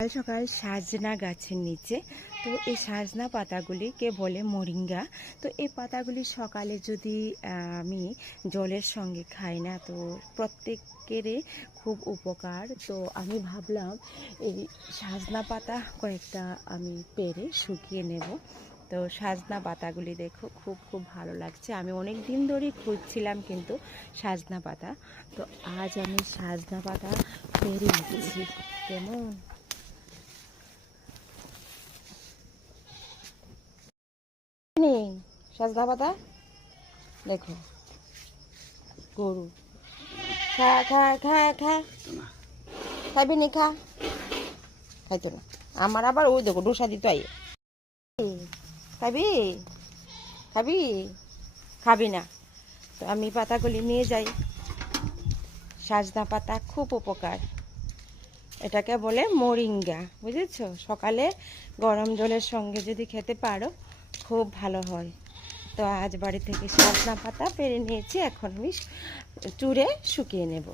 সকাল সকাল সাজনা গাছের নিচে। তো এই সাজনা পাতাগুলিকে বলে মোরিঙ্গা। তো এই পাতাগুলি সকালে যদি আমি জলের সঙ্গে খাই না, তো প্রত্যেকেরই খুব উপকার। তো আমি ভাবলাম এই সাজনা পাতা কয়েকটা আমি পেরে শুকিয়ে নেব। তো সাজনা পাতাগুলি দেখো খুব খুব ভালো লাগছে। আমি অনেক দিন ধরেই খুঁজছিলাম কিন্তু সাজনা পাতা। তো আজ আমি সাজনা পাতা পেরে নিচ্ছি। কেমন নেই সাজনা পাতা দেখো, গরু খা খা খা খা খাইবি নি, খা। খাইতো না আমার, আবার ওই দেখো ডোসা দিত আই। খাবি খাবি খাবি না। তো আমি পাতাগুলি নিয়ে যাই। সাজনা পাতা খুব উপকার, এটাকে বলে মোরিঙ্গা, বুঝেছো? সকালে গরম জলের সঙ্গে যদি খেতে পারো খুব ভালো হয়। তো আজ বাড়ি থেকে সাজনা পাতা পেরে নিয়েছি, এখন আমি চুড়ে শুকিয়ে নেব।